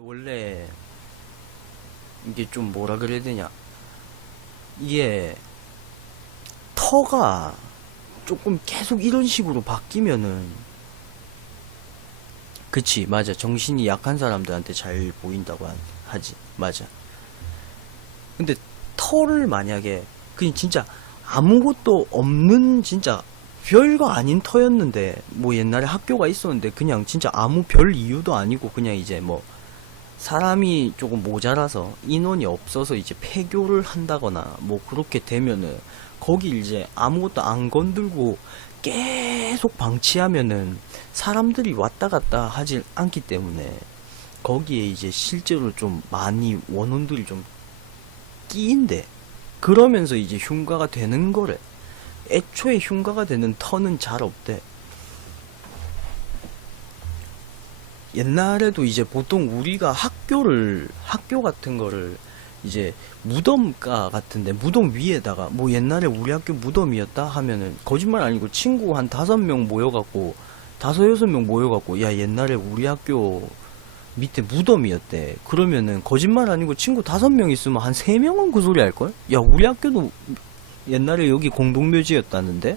원래 이게 좀 뭐라 그래야 되냐, 이게 터가 조금 계속 이런 식으로 바뀌면은, 그치, 맞아, 정신이 약한 사람들한테 잘 보인다고 하지, 맞아. 근데 터를 만약에 그냥 진짜 아무것도 없는, 진짜 별거 아닌 터였는데, 뭐 옛날에 학교가 있었는데 그냥 진짜 아무 별 이유도 아니고 그냥 이제 뭐 사람이 조금 모자라서 인원이 없어서 이제 폐교를 한다거나 뭐 그렇게 되면은, 거기 이제 아무것도 안 건들고 계속 방치하면은 사람들이 왔다 갔다 하질 않기 때문에, 거기에 이제 실제로 좀 많이 원혼들이 좀 끼인대. 그러면서 이제 흉가가 되는 거래. 애초에 흉가가 되는 터는 잘 없대. 옛날에도 이제 보통 우리가 학교 같은 거를 이제 무덤가 같은데, 무덤 위에다가 뭐 옛날에 우리 학교 무덤이었다 하면은, 거짓말 아니고 친구 한 5명 모여갖고, 5, 6명 모여갖고, 야, 옛날에 우리 학교 밑에 무덤이었대. 그러면은 거짓말 아니고 친구 5명 있으면 한 3명은 그 소리 할걸? 야, 우리 학교도 옛날에 여기 공동묘지였다는데? 야,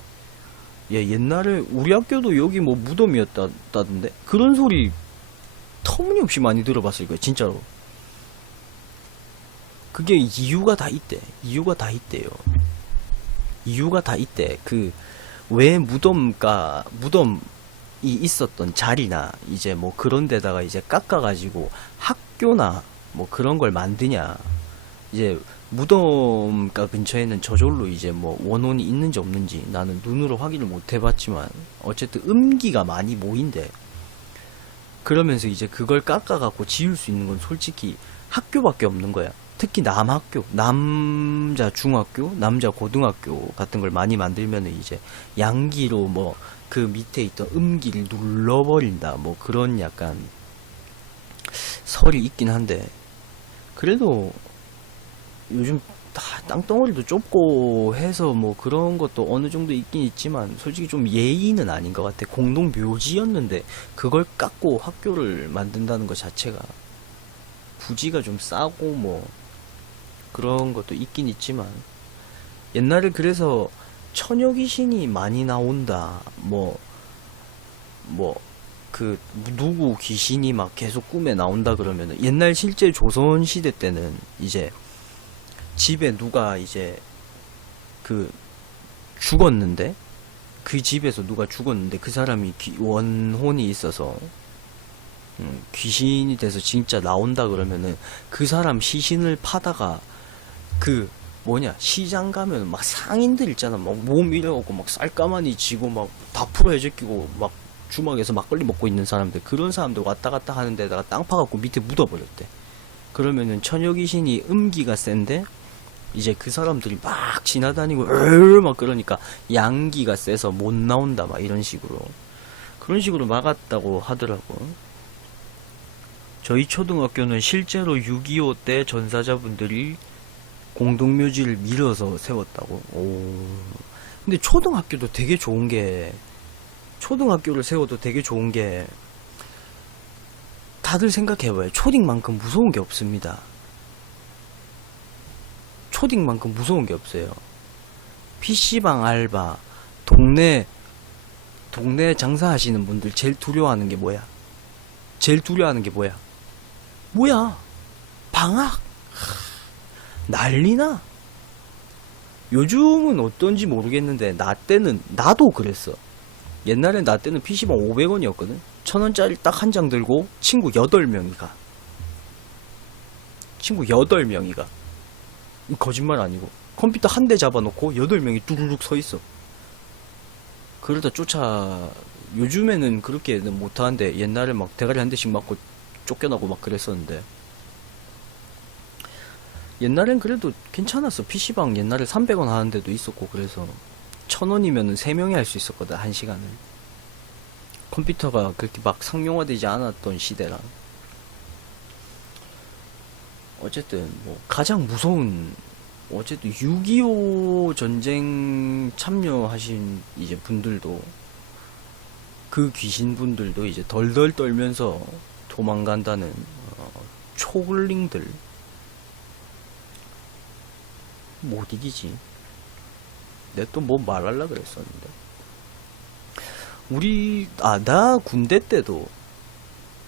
옛날에 우리 학교도 여기 뭐 무덤이었다던데? 그런 소리 터무니없이 많이 들어봤을 거야, 진짜로. 그게 이유가 다 있대. 이유가 다 있대요. 이유가 다 있대. 왜 무덤이 있었던 자리나, 이제 뭐 그런 데다가 이제 깎아가지고 학교나 뭐 그런 걸 만드냐. 이제 무덤가 근처에는 저절로 이제 뭐 원혼이 있는지 없는지 나는 눈으로 확인을 못 해봤지만, 어쨌든 음기가 많이 모인대. 그러면서 이제 그걸 깎아갖고 지을 수 있는 건 솔직히 학교밖에 없는 거야. 특히 남학교, 남자 중학교, 남자 고등학교 같은 걸 많이 만들면은 이제 양기로 뭐 그 밑에 있던 음기를 눌러버린다, 뭐 그런 약간 설이 있긴 한데, 그래도 요즘 다 땅덩어리도 좁고 해서 뭐 그런 것도 어느 정도 있긴 있지만, 솔직히 좀 예의는 아닌 것 같아. 공동 묘지였는데 그걸 깎고 학교를 만든다는 것 자체가 부지가 좀 싸고 뭐 그런 것도 있긴 있지만, 옛날에 그래서 처녀 귀신이 많이 나온다, 그 누구 귀신이 막 계속 꿈에 나온다 그러면은, 옛날 실제 조선 시대 때는 이제 집에 누가 이제 그 죽었는데, 그 집에서 누가 죽었는데 그 사람이 원혼이 있어서 귀신이 돼서 진짜 나온다 그러면은, 그 사람 시신을 파다가 그 시장 가면 막 상인들 있잖아, 막 몸 이래갖고 막 쌀가마니 지고 막 다 풀어헤져 끼고 막 주막에서 막걸리 먹고 있는 사람들, 그런 사람들 왔다 갔다 하는 데다가 땅 파갖고 밑에 묻어버렸대. 그러면은 처녀 귀신이 음기가 센데, 이제 그 사람들이 막 지나다니고 막 그러니까 양기가 세서 못 나온다, 막 이런 식으로, 그런 식으로 막았다고 하더라고. 저희 초등학교는 실제로 6.25 때 전사자분들이 공동묘지를 밀어서 세웠다고. 오. 근데 초등학교도 되게 좋은 게, 초등학교를 세워도 되게 좋은 게, 다들 생각해봐요. 초딩만큼 무서운 게 없습니다. 초딩만큼 무서운 게 없어요. PC방 알바, 동네 장사하시는 분들 제일 두려워하는 게 뭐야? 제일 두려워하는 게 뭐야? 뭐야? 방학! 난리나? 요즘은 어떤지 모르겠는데, 나도 그랬어. 옛날엔 나 때는 PC방 500원이었거든? 1000원짜리 딱 한 장 들고 친구 8명이 가. 친구 8명이 가. 거짓말 아니고. 컴퓨터 한 대 잡아놓고 8명이 뚜루룩 서 있어. 그러다 요즘에는 그렇게는 못하는데, 옛날에 막 대가리 한 대씩 맞고 쫓겨나고 막 그랬었는데, 옛날엔 그래도 괜찮았어. PC방 옛날에 300원 하는 데도 있었고, 그래서 1000원이면은 3명이 할 수 있었거든, 1시간을. 컴퓨터가 그렇게 막 상용화되지 않았던 시대라. 어쨌든 뭐 가장 무서운, 어쨌든 6.25 전쟁 참여하신 이제 분들도, 그 귀신분들도 이제 덜덜 떨면서 도망간다는 초글링들 못 이기지. 내 또 뭐 말할라 그랬었는데. 나 군대 때도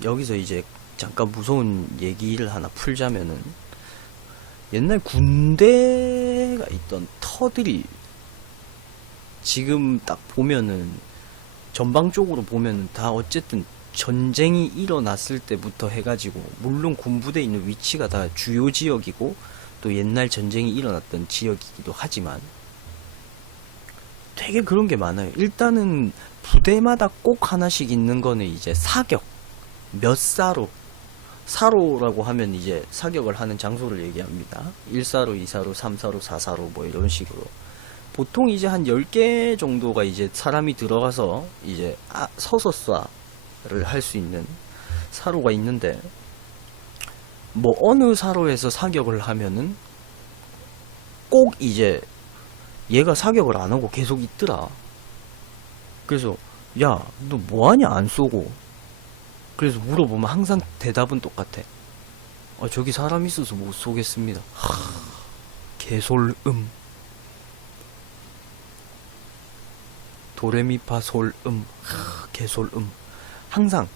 여기서 이제 잠깐 무서운 얘기를 하나 풀자면은, 옛날 군대가 있던 터들이 지금 딱 보면은 전방적으로 보면은 다 어쨌든 전쟁이 일어났을 때부터 해가지고, 물론 군부대 있는 위치가 다 주요 지역이고 또 옛날 전쟁이 일어났던 지역이기도 하지만 되게 그런 게 많아요. 일단은 부대마다 꼭 하나씩 있는 거는 이제 사격, 몇 사로라고 하면 이제 사격을 하는 장소를 얘기합니다. 1사로, 2사로, 3사로, 4사로 뭐 이런 식으로. 보통 이제 한 10개 정도가 이제 사람이 들어가서 이제 서서 쏴를 할 수 있는 사로가 있는데, 뭐 어느 사로에서 사격을 하면은 꼭 이제 얘가 사격을 안 하고 계속 있더라. 그래서 야, 너 뭐하냐 안 쏘고. 그래서 물어보면 항상 대답은 똑같아. 저기 사람 있어서 못 쏘겠습니다. 개솔음. 도레미파솔음. 개솔음. 항상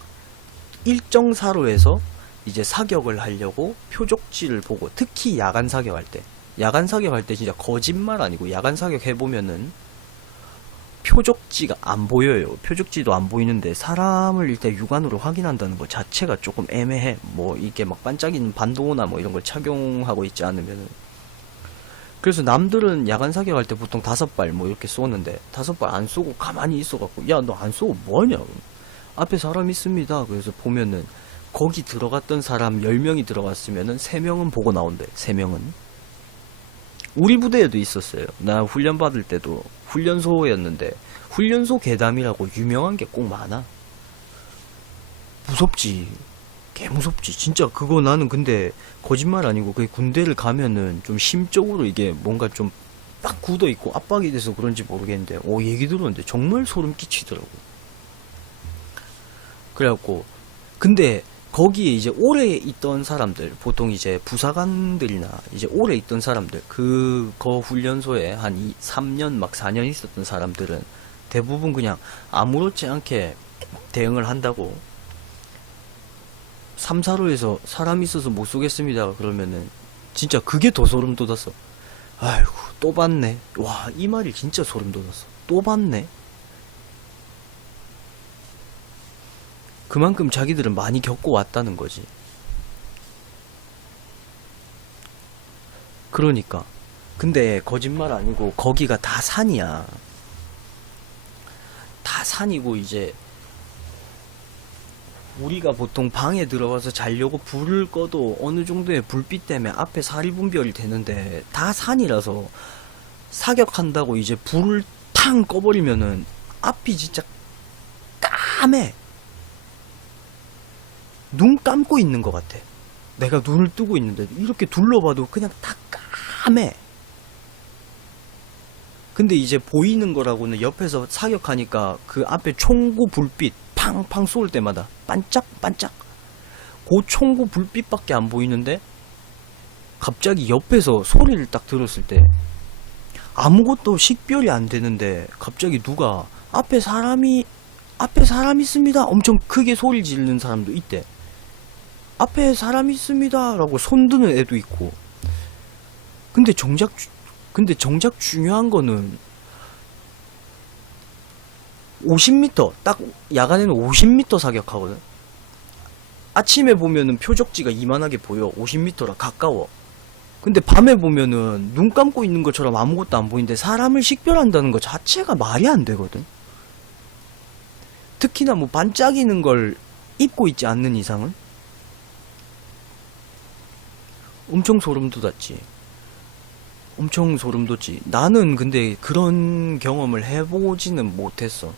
일정 사로에서 이제 사격을 하려고 표적지를 보고, 특히 야간 사격할 때 진짜 거짓말 아니고 야간 사격 해보면은 표적지가 안 보여요. 표적지도 안 보이는데 사람을 일단 육안으로 확인한다는 것 자체가 조금 애매해. 뭐 이게 막 반짝이는 반도나 뭐 이런 걸 착용하고 있지 않으면은. 그래서 남들은 야간 사격할 때 보통 5발 뭐 이렇게 쏘는데 5발 안 쏘고 가만히 있어갖고, 야, 너 안 쏘고 뭐하냐, 앞에 사람 있습니다. 그래서 보면은 거기 들어갔던 사람 10명이 들어갔으면은 3명은 보고 나온대. 3명은. 우리 부대에도 있었어요. 나 훈련 받을 때도 훈련소였는데, 훈련소 괴담이라고 유명한 게 꼭 많아. 무섭지. 개 무섭지. 진짜 그거 나는 근데 거짓말 아니고, 그 군대를 가면은 좀 심적으로 이게 뭔가 좀 딱 굳어 있고 압박이 돼서 그런지 모르겠는데, 얘기 들었는데 정말 소름 끼치더라고. 그래갖고, 근데 거기에 이제 오래 있던 사람들, 보통 이제 부사관들이나 이제 오래 있던 사람들, 거 훈련소에 한 3년 막 4년 있었던 사람들은 대부분 그냥 아무렇지 않게 대응을 한다고. 3, 4로에서 사람 있어서 못 쏘겠습니다 그러면은 진짜 그게 더 소름 돋았어. 아이고, 또 봤네. 와, 이 말이 진짜 소름 돋았어. 또 봤네. 그만큼 자기들은 많이 겪고 왔다는 거지. 그러니까. 근데 거짓말 아니고 거기가 다 산이야. 다 산이고, 이제 우리가 보통 방에 들어가서 자려고 불을 꺼도 어느 정도의 불빛 때문에 앞에 사리 분별이 되는데, 다 산이라서 사격한다고 이제 불을 탕 꺼버리면은 앞이 진짜 까매. 눈 감고 있는 것 같아. 내가 눈을 뜨고 있는데 이렇게 둘러봐도 그냥 다 까매. 근데 이제 보이는 거라고는 옆에서 사격하니까 그 앞에 총구 불빛 팡팡 쏠 때마다 반짝반짝, 그 총구 불빛밖에 안 보이는데, 갑자기 옆에서 소리를 딱 들었을 때 아무것도 식별이 안 되는데 갑자기 누가 앞에 사람 있습니다 엄청 크게 소리 지르는 사람도 있대. 앞에 사람 있습니다 라고 손드는 애도 있고. 근데 정작 중요한 거는 50m, 딱 야간에는 50m 사격하거든. 아침에 보면은 표적지가 이만하게 보여. 50m라 가까워. 근데 밤에 보면은 눈 감고 있는 것처럼 아무것도 안 보이는데 사람을 식별한다는 것 자체가 말이 안 되거든. 특히나 뭐 반짝이는 걸 입고 있지 않는 이상은. 엄청 소름 돋았지. 엄청 소름 돋지. 나는 근데 그런 경험을 해보지는 못했어.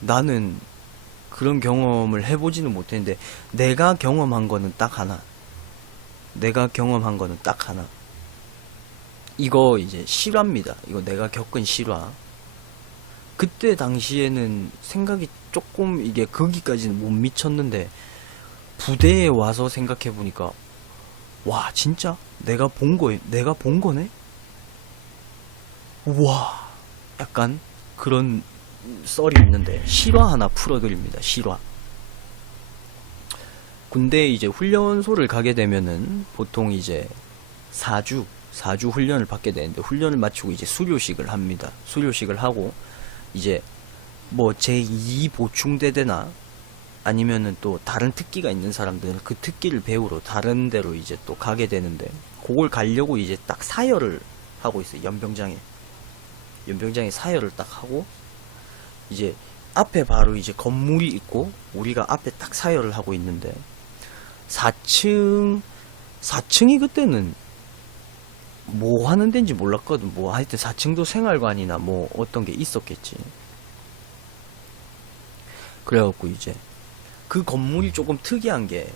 나는 그런 경험을 해보지는 못했는데, 내가 경험한 거는 딱 하나. 이거 이제 실화입니다. 이거 내가 겪은 실화. 그때 당시에는 생각이 조금 이게 거기까지는 못 미쳤는데 부대에 와서 생각해보니까 와 진짜 내가 본 거네? 우와 약간 그런 썰이 있는데 실화 하나 풀어드립니다. 실화. 군대 이제 훈련소를 가게 되면은 보통 이제 4주 훈련을 받게 되는데 훈련을 마치고 이제 수료식을 합니다. 수료식을 하고 이제 뭐 제2 보충대대나 아니면은 또 다른 특기가 있는 사람들은 그 특기를 배우러 다른 데로 이제 또 가게 되는데 그걸 가려고 이제 딱 사열을 하고 있어요. 연병장에 사열을 딱 하고 이제 앞에 바로 이제 건물이 있고 우리가 앞에 딱 사열을 하고 있는데 4층이 그때는 뭐 하는 데인지 몰랐거든. 뭐 하여튼 4층도 생활관이나 뭐 어떤 게 있었겠지. 그래갖고 이제 그 건물이 조금 특이한 게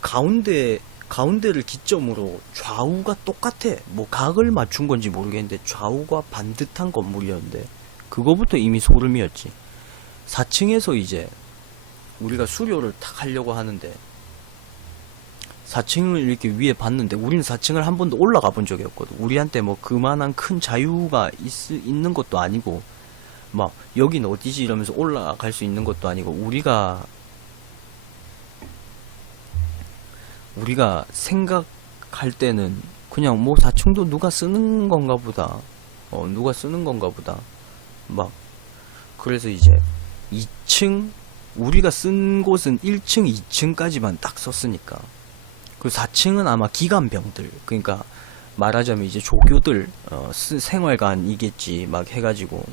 가운데를 기점으로 좌우가 똑같아. 뭐 각을 맞춘 건지 모르겠는데 좌우가 반듯한 건물이었는데 그거부터 이미 소름이었지. 4층에서 이제 우리가 수료를 탁 하려고 하는데 4층을 이렇게 위에 봤는데 우리는 4층을 한 번도 올라가 본 적이 없거든. 우리한테 뭐 그만한 큰 자유가 있는 것도 아니고 막 여긴 어디지 이러면서 올라갈 수 있는 것도 아니고 우리가 생각할 때는 그냥 뭐 4층도 누가 쓰는 건가 보다. 누가 쓰는 건가 보다. 막 그래서 이제 2층 우리가 쓴 곳은 1층, 2층까지만 딱 썼으니까 그 4층은 아마 기관병들 그러니까 말하자면 이제 조교들 생활관이겠지 막 해가지고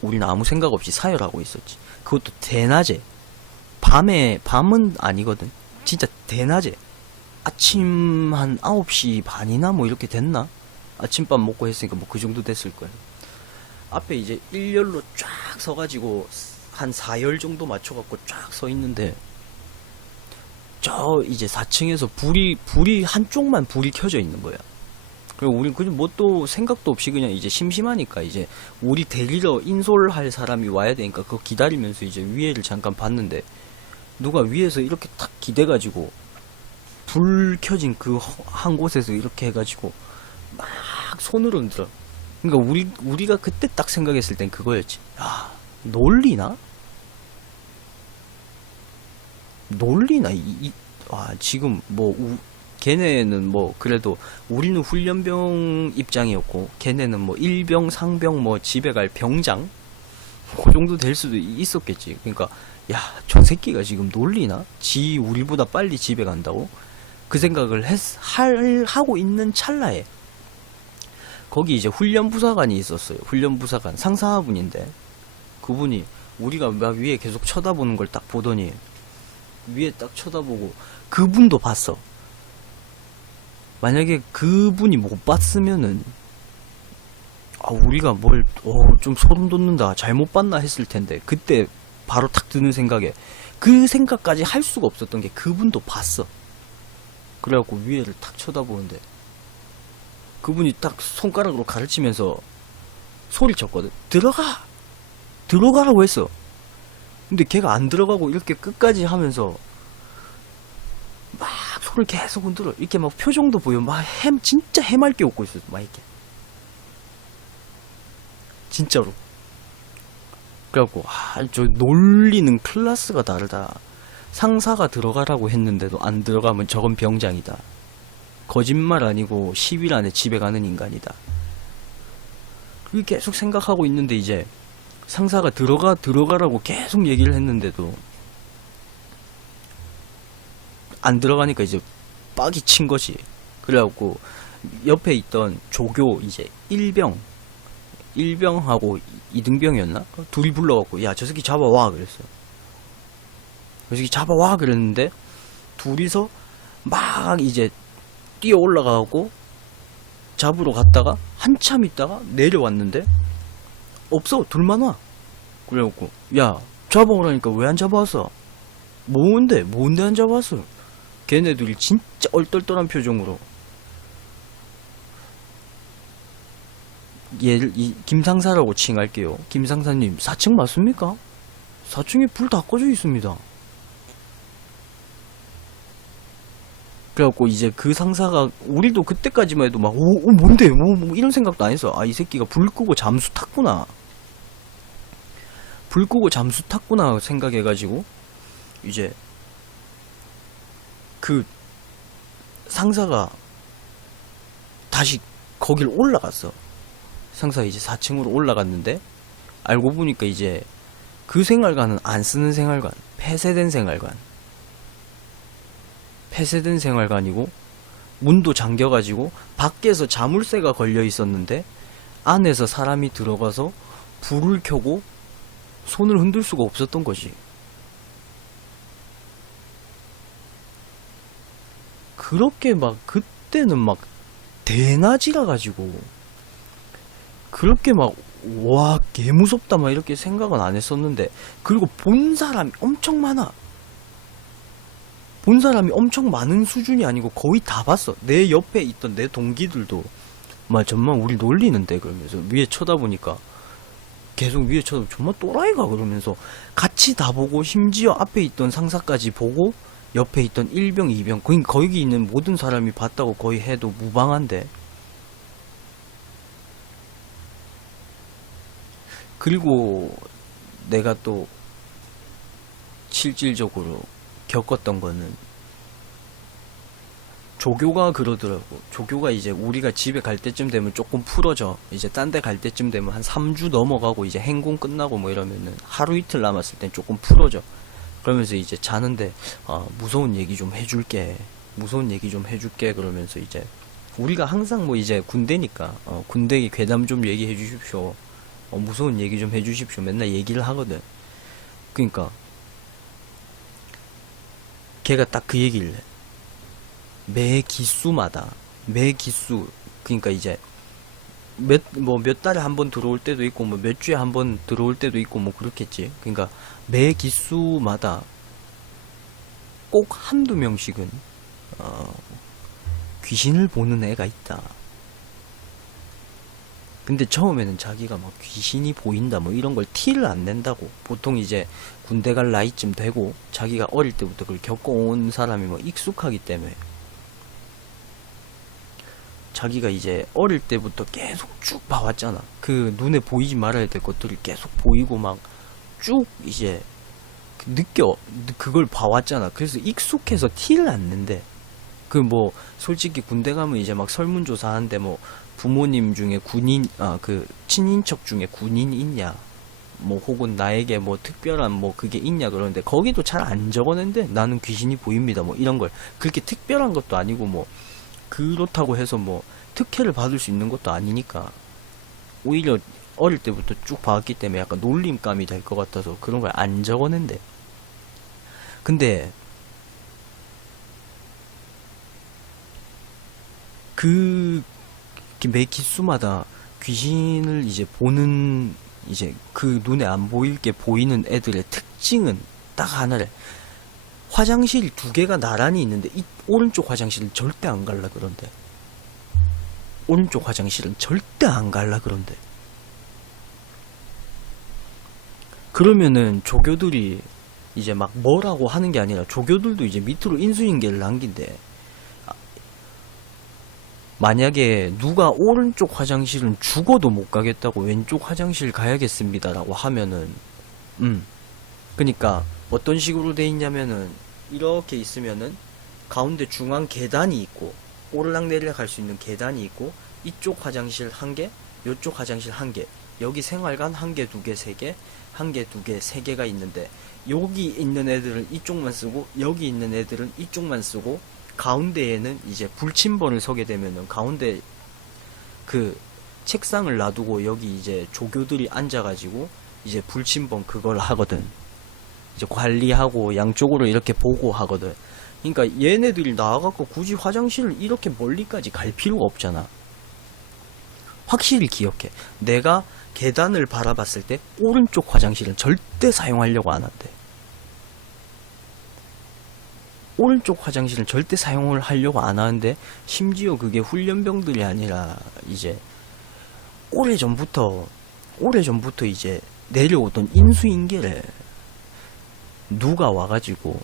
우리는 아무 생각 없이 사열하고 있었지. 그것도 대낮에 밤은 아니거든. 진짜 대낮에 아침 한 9시 반이나 뭐 이렇게 됐나? 아침밥 먹고 했으니까 뭐 그 정도 됐을 거야. 앞에 이제 일렬로 쫙 서가지고 한 4열 정도 맞춰갖고 쫙 서 있는데 저 이제 4층에서 불이 한쪽만 불이 켜져 있는 거야. 그리고 우리 그냥 뭐 또 생각도 없이 그냥 이제 심심하니까 이제 우리 데리러 인솔할 사람이 와야 되니까 그거 기다리면서 이제 위에를 잠깐 봤는데 누가 위에서 이렇게 탁 기대가지고 불 켜진 그 한 곳에서 이렇게 해가지고 막 손으로 흔들어. 그러니까 우리가 그때 딱 생각했을 땐 그거였지. 야, 놀리나? 지금 뭐 걔네는 뭐 그래도 우리는 훈련병 입장이었고 걔네는 뭐 일병 상병 뭐 집에 갈 병장 그 정도 될 수도 있었겠지. 그러니까 야, 저 새끼가 지금 놀리나? 우리보다 빨리 집에 간다고? 그 생각을 하고 있는 찰나에 거기 이제 훈련부사관이 있었어요. 훈련부사관 상사분인데 그분이 우리가 막 위에 계속 쳐다보는 걸 딱 보더니 위에 딱 쳐다보고 그분도 봤어. 만약에 그분이 못 봤으면은 우리가 좀 소름 돋는다 잘못 봤나 했을 텐데 그때 바로 탁 드는 생각에 그 생각까지 할 수가 없었던 게 그분도 봤어. 그래갖고 위에를 탁 쳐다보는데 그분이 딱 손가락으로 가르치면서 소리쳤거든. 들어가라고 했어. 근데 걔가 안 들어가고 이렇게 끝까지 하면서 막 손을 계속 흔들어. 이렇게 막 표정도 보여. 막 진짜 해맑게 웃고 있어. 막 이렇게. 진짜로. 그래갖고 저 논리는 클래스가 다르다. 상사가 들어가라고 했는데도 안 들어가면 저건 병장이다. 거짓말 아니고 10일 안에 집에 가는 인간이다. 그렇게 계속 생각하고 있는데 이제 상사가 들어가라고 계속 얘기를 했는데도 안 들어가니까 이제 빡이 친 거지. 그래갖고 옆에 있던 조교 이제 1병하고 2등병이었나? 둘이 불러갖고 야, 저 새끼 잡아와 그랬어요. 저 새끼 잡아와 그랬는데 둘이서 막 이제 뛰어 올라가고 잡으러 갔다가 한참 있다가 내려왔는데 없어. 둘만 와. 그래갖고 야, 잡아오라니까 왜 안 잡아왔어? 뭔데 안 잡아왔어? 걔네들이 진짜 얼떨떨한 표정으로 얘를 이 김상사라고 칭할게요. 김상사님 4층 맞습니까? 4층에 불 다 꺼져 있습니다. 그래갖고 이제 그 상사가 우리도 그때까지만 해도 막 뭔데 뭐 이런 생각도 안 했어. 아, 이 새끼가 불 끄고 잠수 탔구나. 불 끄고 잠수 탔구나 생각해가지고 이제 그 상사가 다시 거길 올라갔어. 상사가 이제 4층으로 올라갔는데 알고 보니까 이제 그 생활관은 안 쓰는 생활관, 폐쇄된 생활관. 폐쇄된 생활관이고 문도 잠겨가지고 밖에서 자물쇠가 걸려 있었는데 안에서 사람이 들어가서 불을 켜고 손을 흔들 수가 없었던 거지. 그렇게 막 그때는 막 대낮이라 가지고 그렇게 막 와 개무섭다 막 이렇게 생각은 안 했었는데, 그리고 본 사람이 엄청 많아. 본 사람이 엄청 많은 수준이 아니고 거의 다 봤어. 내 옆에 있던 내 동기들도 막 정말 우리 놀리는데 그러면서 위에 쳐다보니까 계속 위에 쳐다보고 정말 또라이가 그러면서 같이 다 보고, 심지어 앞에 있던 상사까지 보고 옆에 있던 1병 2병 거기 있는 모든 사람이 봤다고 거의 해도 무방한데. 그리고 내가 또 실질적으로 겪었던 거는 조교가 그러더라고. 조교가 이제 우리가 집에 갈 때쯤 되면 조금 풀어져. 이제 딴 데 갈 때쯤 되면 한 3주 넘어가고 이제 행군 끝나고 뭐 이러면은 하루 이틀 남았을 땐 조금 풀어져. 그러면서 이제 자는데 무서운 얘기 좀 해줄게. 무서운 얘기 좀 해줄게. 그러면서 이제 우리가 항상 뭐 이제 군대니까 군대 괴담 좀 얘기해 주십시오. 무서운 얘기 좀 해주십시오. 맨날 얘기를 하거든. 그니까 걔가 딱 그 얘기를 해. 매 기수마다 매 기수, 그니까 이제 몇 달에 한 번 들어올 때도 있고 뭐 몇 주에 한 번 들어올 때도 있고 뭐 그렇겠지. 그러니까 매 기수마다 꼭 한두 명씩은 귀신을 보는 애가 있다. 근데 처음에는 자기가 막 귀신이 보인다 뭐 이런 걸 티를 안 낸다고. 보통 이제 군대 갈 나이쯤 되고 자기가 어릴 때부터 그걸 겪어온 사람이 뭐 익숙하기 때문에, 자기가 이제 어릴 때부터 계속 쭉 봐왔잖아. 그 눈에 보이지 말아야 될 것들이 계속 보이고 막 쭉 이제 그걸 봐왔잖아. 그래서 익숙해서 티를 안 낸대. 그 뭐 솔직히 군대 가면 이제 막 설문조사하는데 뭐 부모님 중에 군인, 그 친인척 중에 군인 있냐, 뭐 혹은 나에게 뭐 특별한 뭐 그게 있냐 그러는데 거기도 잘 안 적어낸대. 나는 귀신이 보입니다 뭐 이런 걸. 그렇게 특별한 것도 아니고 뭐 그렇다고 해서 뭐 특혜를 받을 수 있는 것도 아니니까, 오히려 어릴 때부터 쭉 봐왔기 때문에 약간 놀림감이 될 것 같아서 그런 걸 안 적어낸대. 근데 매 기수마다 귀신을 이제 보는, 이제 그 눈에 안 보일 게 보이는 애들의 특징은 딱 하나래. 화장실 두 개가 나란히 있는데 이 오른쪽 화장실은 절대 안 갈라 그런데. 오른쪽 화장실은 절대 안 갈라 그런데. 그러면은 조교들이 이제 막 뭐라고 하는 게 아니라 조교들도 이제 밑으로 인수인계를 남긴대. 만약에 누가 오른쪽 화장실은 죽어도 못 가겠다고 왼쪽 화장실 가야겠습니다라고 하면은, 그니까 어떤 식으로 돼 있냐면은 이렇게 있으면은 가운데 중앙 계단이 있고 오르락내리락 할 수 있는 계단이 있고, 이쪽 화장실 한 개, 요쪽 화장실 한 개, 여기 생활관 한 개, 두 개, 세 개, 한 개, 두 개, 세 개가 있는데, 여기 있는 애들은 이쪽만 쓰고 여기 있는 애들은 이쪽만 쓰고, 가운데에는 이제 불침번을 서게 되면은 가운데 그 책상을 놔두고 여기 이제 조교들이 앉아가지고 이제 불침번 그걸 하거든. 이제 관리하고 양쪽으로 이렇게 보고 하거든. 그러니까 얘네들이 나와갖고 굳이 화장실을 이렇게 멀리까지 갈 필요가 없잖아. 확실히 기억해. 내가 계단을 바라봤을 때 오른쪽 화장실은 절대 사용하려고 안 한대. 오른쪽 화장실은 절대 사용을 하려고 안 하는데, 심지어 그게 훈련병들이 아니라 이제 오래전부터 이제 내려오던 인수인계를 누가 와가지고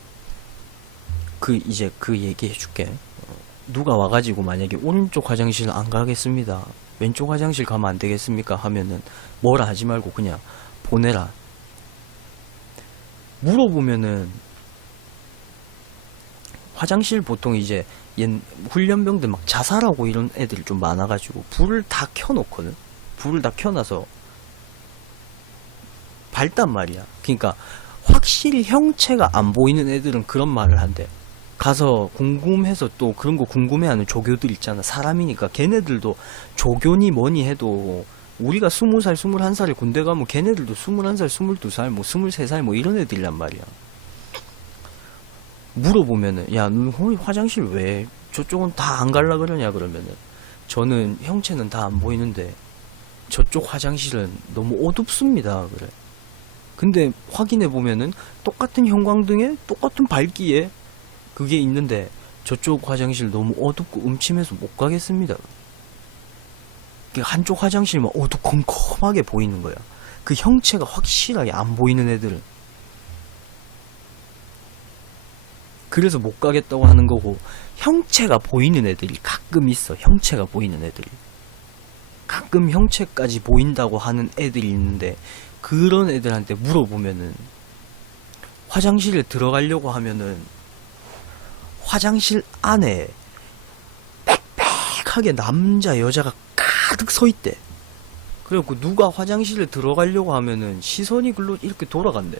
이제 그 얘기 해줄게. 누가 와가지고 만약에 오른쪽 화장실 안 가겠습니다, 왼쪽 화장실 가면 안 되겠습니까 하면은 뭐라 하지 말고 그냥 보내라. 물어보면은 화장실 보통 이제 훈련병들 막 자살하고 이런 애들이 좀 많아가지고 불을 다 켜놓거든. 불을 다 켜놔서 밝단 말이야. 그러니까 확실히 형체가 안 보이는 애들은 그런 말을 한대. 가서 궁금해서 또 그런 거 궁금해하는 조교들 있잖아. 사람이니까 걔네들도 조교니 뭐니 해도 우리가 20살, 21살에 군대 가면 걔네들도 21살, 22살, 뭐 23살 뭐 이런 애들이란 말이야. 물어보면은 야, 너 화장실 왜 저쪽은 다 안 갈라 그러냐 그러면은 저는 형체는 다 안 보이는데 저쪽 화장실은 너무 어둡습니다 그래. 근데 확인해 보면은 똑같은 형광등에 똑같은 밝기에 그게 있는데 저쪽 화장실 너무 어둡고 음침해서 못 가겠습니다. 한쪽 화장실만 어두컴컴하게 보이는 거야. 그 형체가 확실하게 안 보이는 애들은. 그래서 못 가겠다고 하는 거고, 형체가 보이는 애들이 가끔 있어. 형체가 보이는 애들이 가끔 형체까지 보인다고 하는 애들이 있는데, 그런 애들한테 물어보면은 화장실에 들어가려고 하면은 화장실 안에 빽빽하게 남자 여자가 가득 서 있대. 그래갖고 누가 화장실에 들어가려고 하면은 시선이 글로 이렇게 돌아간대.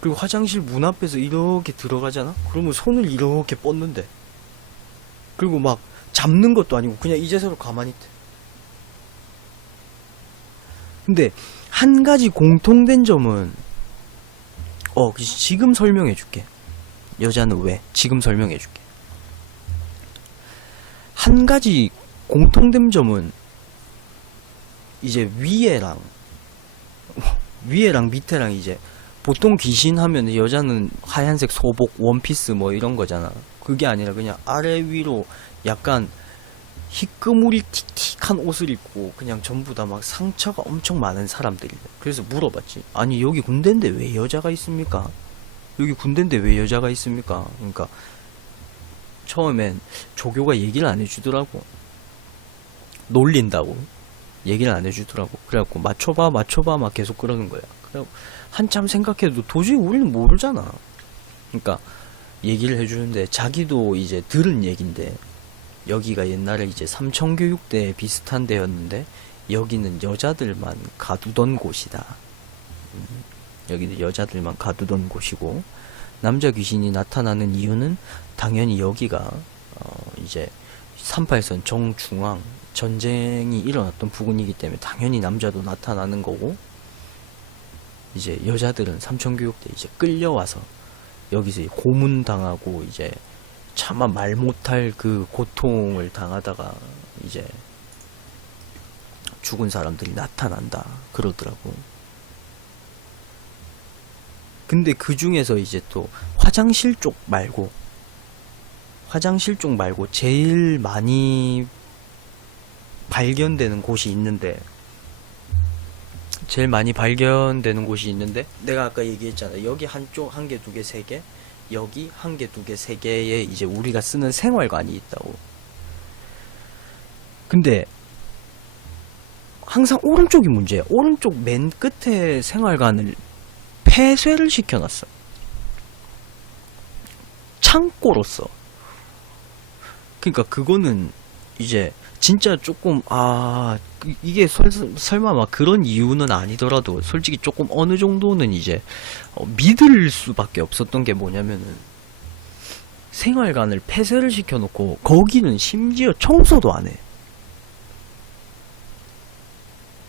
그리고 화장실 문 앞에서 이렇게 들어가잖아? 그러면 손을 이렇게 뻗는데. 그리고 막 잡는 것도 아니고 그냥 이 자세로 가만히 있대. 근데 한 가지 공통된 점은 지금 설명해 줄게. 여자는 왜? 지금 설명해 줄게. 한 가지 공통된 점은 이제 위에랑 밑에랑 이제 보통 귀신 하면 여자는 하얀색 소복, 원피스 뭐 이런 거잖아. 그게 아니라 그냥 아래 위로 약간 희끄무리 틱틱한 옷을 입고 그냥 전부 다 막 상처가 엄청 많은 사람들이래. 그래서 물어봤지. 아니 여기 군대인데 왜 여자가 있습니까? 여기 군대인데 왜 여자가 있습니까? 그러니까 처음엔 조교가 얘기를 안 해주더라고. 놀린다고 얘기를 안 해주더라고. 그래갖고 맞춰봐 막 계속 그러는 거야. 그래갖고 한참 생각해도 도저히 우리는 모르잖아. 그러니까 얘기를 해주는데 자기도 이제 들은 얘긴데, 여기가 옛날에 이제 삼청교육대 비슷한 데였는데 여기는 여자들만 가두던 곳이다. 여기는 여자들만 가두던 곳이고, 남자 귀신이 나타나는 이유는 당연히 여기가 이제 38선 정중앙 전쟁이 일어났던 부근이기 때문에 당연히 남자도 나타나는 거고, 이제 여자들은 삼청교육대 이제 끌려와서 여기서 고문당하고 이제 차마 말 못할 그 고통을 당하다가 이제 죽은 사람들이 나타난다 그러더라고. 근데 그 중에서 이제 또 화장실 쪽 말고 제일 많이 발견되는 곳이 있는데, 내가 아까 얘기했잖아. 여기 한쪽 한 개, 두 개, 세 개, 여기 한 개, 두 개, 세 개에 이제 우리가 쓰는 생활관이 있다고. 근데 항상 오른쪽이 문제야. 오른쪽 맨 끝에 생활관을 폐쇄를 시켜놨어. 창고로서. 그러니까 그거는 이제 진짜 조금 이게 설마 막 그런 이유는 아니더라도 솔직히 조금 어느 정도는 이제 믿을 수밖에 없었던 게 뭐냐면은, 생활관을 폐쇄를 시켜놓고 거기는 심지어 청소도 안 해.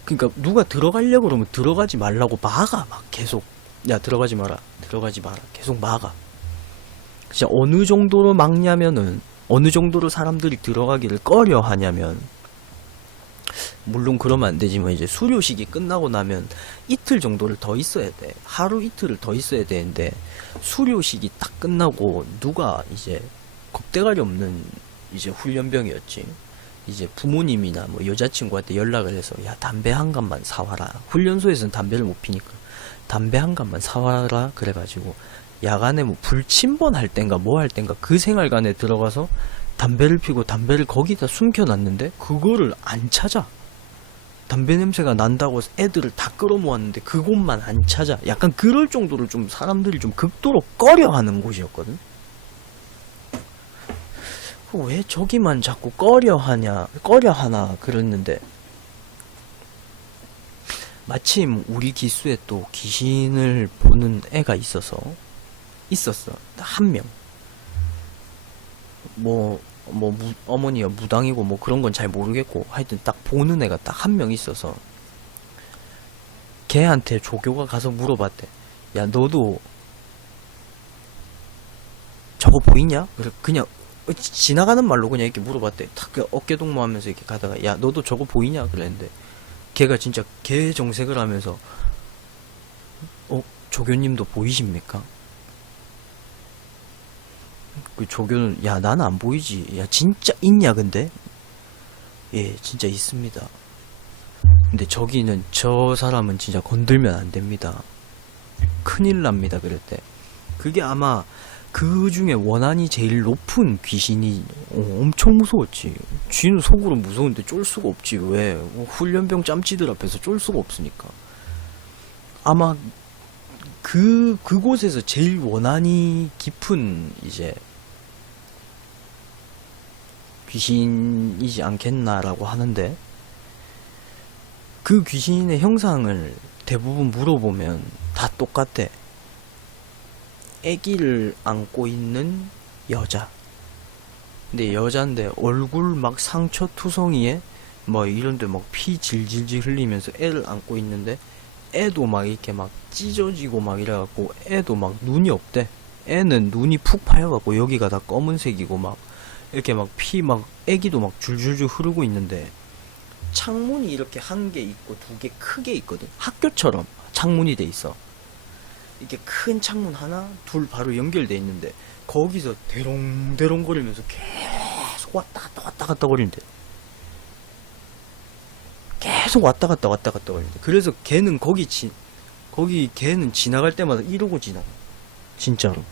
그러니까 누가 들어가려고 그러면 들어가지 말라고 막아. 막 계속 야 들어가지 마라 계속 막아. 진짜 어느 정도로 막냐면은, 어느 정도로 사람들이 들어가기를 꺼려 하냐면, 물론 그러면 안 되지만 이제 수료식이 끝나고 나면 이틀 정도를 더 있어야 돼. 하루 이틀을 더 있어야 되는데, 수료식이 딱 끝나고 누가 이제 겁대가리 없는 이제 훈련병이었지. 이제 부모님이나 뭐 여자친구한테 연락을 해서 야 담배 한 갑만 사와라. 훈련소에서는 담배를 못 피니까 담배 한 갑만 사와라 그래가지고 야간에 뭐 불침번 할 땐가 뭐 할 땐가 그 생활관에 들어가서 담배를 피고 담배를 거기다 숨겨놨는데 그거를 안 찾아. 담배 냄새가 난다고 애들을 다 끌어모았는데 그곳만 안 찾아. 약간 그럴 정도로 좀 사람들이 좀 극도로 꺼려하는 곳이었거든. 왜 저기만 자꾸 꺼려하나 그랬는데 마침 우리 기수에 또 귀신을 보는 애가 있었어. 한 명. 어머니가 무당이고 뭐 그런 건 잘 모르겠고 하여튼 딱 보는 애가 딱 한 명 있어서 걔한테 조교가 가서 물어봤대. 야 너도 저거 보이냐? 그냥 지나가는 말로 그냥 이렇게 물어봤대. 탁 어깨 동무하면서 이렇게 가다가 야 너도 저거 보이냐? 그랬는데 걔가 진짜 개 정색을 하면서 조교님도 보이십니까? 그 조교는 야 나는 안 보이지. 야 진짜 있냐 근데? 예 진짜 있습니다. 근데 저기는 저 사람은 진짜 건들면 안 됩니다. 큰일 납니다 그랬대. 그게 아마 그 중에 원한이 제일 높은 귀신이 엄청 무서웠지. 쥐는 속으로 무서운데 쫄 수가 없지. 왜? 훈련병 짬찌들 앞에서 쫄 수가 없으니까. 아마 그곳에서 제일 원한이 깊은 이제 귀신이지 않겠나라고 하는데 그 귀신의 형상을 대부분 물어보면 다 똑같대. 아기를 안고 있는 여자. 근데 여잔데 얼굴 막 상처 투성이에 뭐 이런데 막 피 질질질 흘리면서 애를 안고 있는데 애도 막 이렇게 막 찢어지고 막 이래갖고 애도 막 눈이 없대. 애는 눈이 푹 파여갖고 여기가 다 검은색이고 막 이렇게 막 피 막 애기도 막 줄줄줄 흐르고 있는데 창문이 이렇게 한 개 있고 두 개 크게 있거든. 학교처럼 창문이 돼 있어. 이렇게 큰 창문 하나 둘 바로 연결돼 있는데 거기서 대롱대롱 거리면서 계속 왔다 갔다 거리는데 계속 왔다 갔다 거리는데 그래서 걔는 거기 걔는 지나갈 때마다 이러고 지나가. 진짜로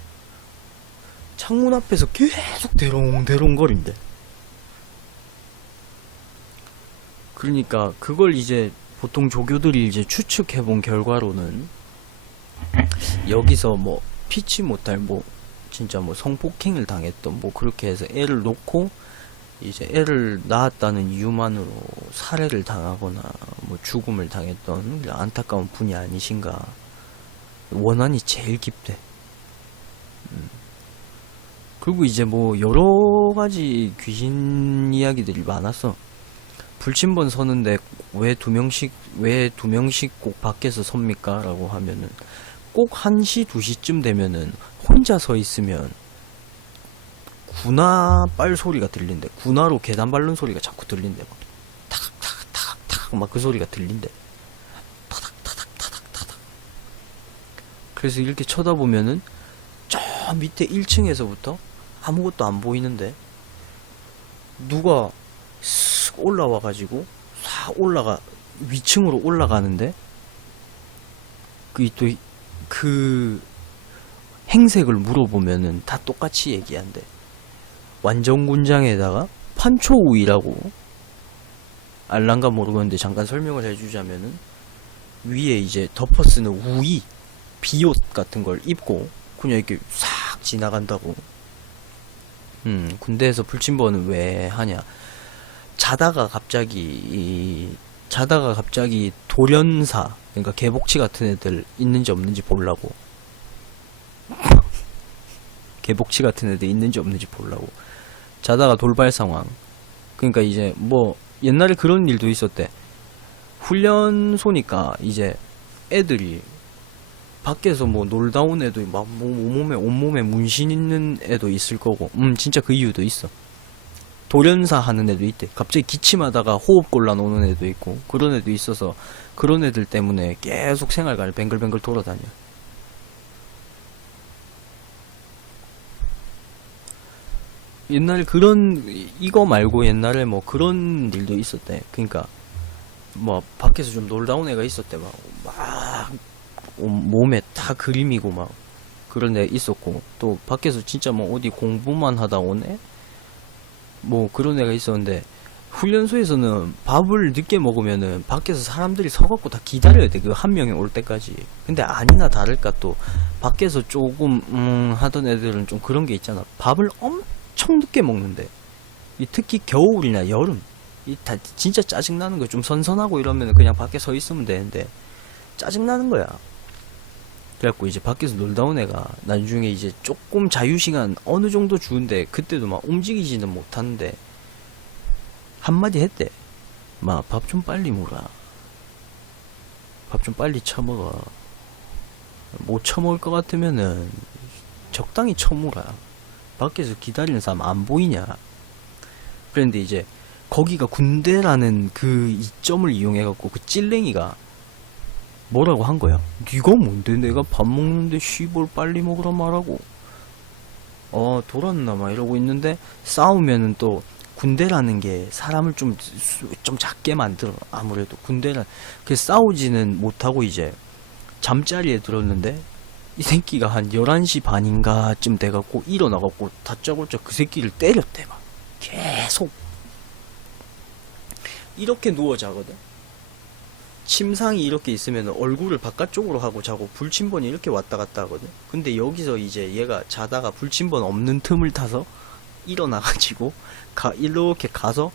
창문 앞에서 계속 대롱대롱 거린대. 그러니까 그걸 이제 보통 조교들이 이제 추측해본 결과로는 여기서 뭐 피치 못할 뭐 진짜 뭐 성폭행을 당했던 뭐 그렇게 해서 애를 놓고 이제 애를 낳았다는 이유만으로 살해를 당하거나 뭐 죽음을 당했던 안타까운 분이 아니신가. 원한이 제일 깊대. 그리고 이제 뭐 여러 가지 귀신 이야기들이 많았어. 불침번 서는데 왜 두 명씩 꼭 밖에서 섭니까? 라고 하면은 꼭 1시, 2시쯤 되면은 혼자 서 있으면 군화 빨 소리가 들린대. 군화로 계단 밟는 소리가 자꾸 들린대. 막 타닥타닥타닥 막 그 소리가 들린대. 타닥타닥타닥타닥. 그래서 이렇게 쳐다보면은 저 밑에 1층에서부터 아무것도 안 보이는데 누가 쓱 올라와가지고 위층으로 올라가는데 그 행색을 물어보면은 다 똑같이 얘기한대. 완전군장에다가 판초우이라고 알란가 모르겠는데 잠깐 설명을 해주자면은 위에 이제 덮어쓰는 우이 비옷 같은 걸 입고 그냥 이렇게 싹 지나간다고. 군대에서 불침번은 왜 하냐? 자다가 갑자기 돌연사, 그러니까 개복치 같은 애들 있는지 없는지 보려고. 개복치 같은 애들 있는지 없는지 보려고. 자다가 돌발 상황. 그러니까 이제 뭐 옛날에 그런 일도 있었대. 훈련소니까 이제 애들이 밖에서 뭐 놀다 온 애도 막 온몸에 문신 있는 애도 있을 거고. 진짜 그 이유도 있어. 돌연사 하는 애도 있대. 갑자기 기침하다가 호흡곤란 오는 애도 있고 그런 애도 있어서 그런 애들 때문에 계속 생활관을 뱅글뱅글 돌아다녀. 옛날에 그런, 이거 말고 옛날에 뭐 그런 일도 있었대. 그니까, 뭐, 밖에서 좀 놀다 온 애가 있었대. 막, 몸에 다 그림이고 막, 그런 애 있었고, 또 밖에서 진짜 뭐 어디 공부만 하다 온 애? 뭐 그런 애가 있었는데, 훈련소에서는 밥을 늦게 먹으면은 밖에서 사람들이 서갖고 다 기다려야 돼. 그 한 명이 올 때까지. 근데 아니나 다를까 또 밖에서 조금 하던 애들은 좀 그런 게 있잖아. 밥을 엄청 늦게 먹는데. 특히 겨울이나 여름. 다 진짜 짜증나는 거야. 좀 선선하고 이러면은 그냥 밖에 서 있으면 되는데 짜증나는 거야. 그래갖고 이제 밖에서 놀다 온 애가 나중에 이제 조금 자유시간 어느 정도 주는데 그때도 막 움직이지는 못하는데 한마디 했대. 막 밥 좀 빨리 먹어라. 밥 좀 빨리 처먹어. 못 처먹을 것 같으면은 적당히 처먹어라. 밖에서 기다리는 사람 안 보이냐. 그런데 이제 거기가 군대라는 그 이점을 이용해갖고 그 찔랭이가 뭐라고 한 거야. 니가 뭔데 내가 밥 먹는데 씨볼 빨리 먹으라 말하고. 돌았나 막 이러고 있는데 싸우면은 또 군대라는 게 사람을 좀 작게 만들어. 아무래도 군대는 그 싸우지는 못하고 이제 잠자리에 들었는데 이 새끼가 한 11시 반인가 쯤 돼갖고 일어나갖고 다짜고짜 그 새끼를 때렸대. 막 계속 이렇게 누워 자거든. 침상이 이렇게 있으면 얼굴을 바깥쪽으로 하고 자고 불침번이 이렇게 왔다 갔다 하거든. 근데 여기서 이제 얘가 자다가 불침번 없는 틈을 타서 일어나가지고 이렇게 가서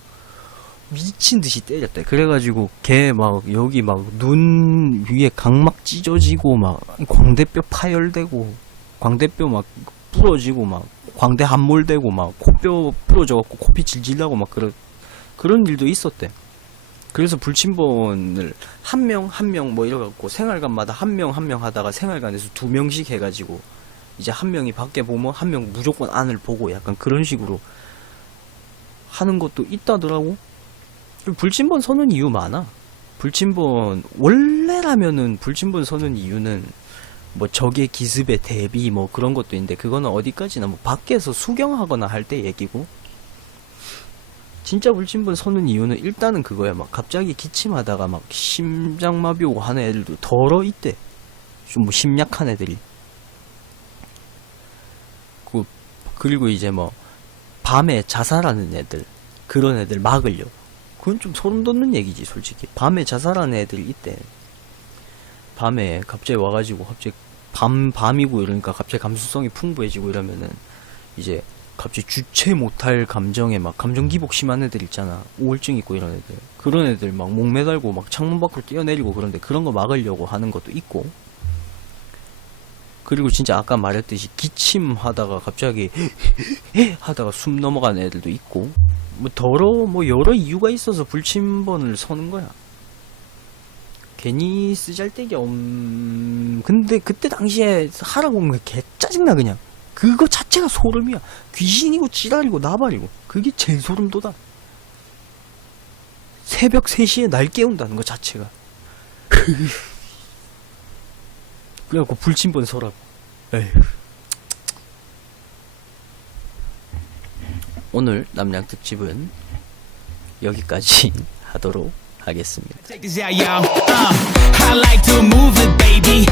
미친 듯이 때렸대. 그래가지고 걔 막 여기 막 눈 위에 각막 찢어지고 막 광대뼈 파열되고 광대뼈 막 부러지고 막 광대 함몰되고 막 코뼈 부러져갖고 코피 질질 나고 막 그런 일도 있었대. 그래서 불침번을 한 명 뭐 이래갖고 생활관마다 한 명 하다가 생활관에서 2명씩 해가지고 이제 한 명이 밖에 보면 한 명 무조건 안을 보고 약간 그런 식으로 하는 것도 있다더라고. 불침번 서는 이유 많아. 불침번 원래라면은 불침번 서는 이유는 뭐 적의 기습에 대비 뭐 그런 것도 있는데 그거는 어디까지나 뭐 밖에서 수경하거나 할 때 얘기고. 진짜 불침번 서는 이유는 일단은 그거야. 막 갑자기 기침하다가 막 심장마비 오고 하는 애들도 덜어 있대. 좀 뭐 심약한 애들이. 그리고 이제 뭐 밤에 자살하는 애들, 그런 애들 막으려고. 그건 좀 소름 돋는 얘기지 솔직히. 밤에 자살하는 애들이 있대. 밤에 갑자기 와가지고 갑자기 밤이고 이러니까 갑자기 감수성이 풍부해지고 이러면은 이제 갑자기 주체 못할 감정에 막 감정 기복 심한 애들 있잖아. 우울증 있고 이런 애들. 그런 애들 막 목매달고 막 창문 밖으로 뛰어내리고 그런데 그런 거 막으려고 하는 것도 있고. 그리고 진짜 아까 말했듯이 기침하다가 갑자기 하다가 숨 넘어가는 애들도 있고. 뭐 여러 이유가 있어서 불침번을 서는 거야. 괜히 쓰잘데기 근데 그때 당시에 하라고 하면 개 짜증나 그냥. 그거 자체가 소름이야. 귀신이고 지랄이고 나발이고. 그게 제일 소름 돋아. 새벽 3시에 날 깨운다는 거 자체가. 그래갖고 불침번 서라고. 에휴. 오늘 남양 특집은 여기까지 하도록 하겠습니다. Check this out, y'all. I like to move it, baby.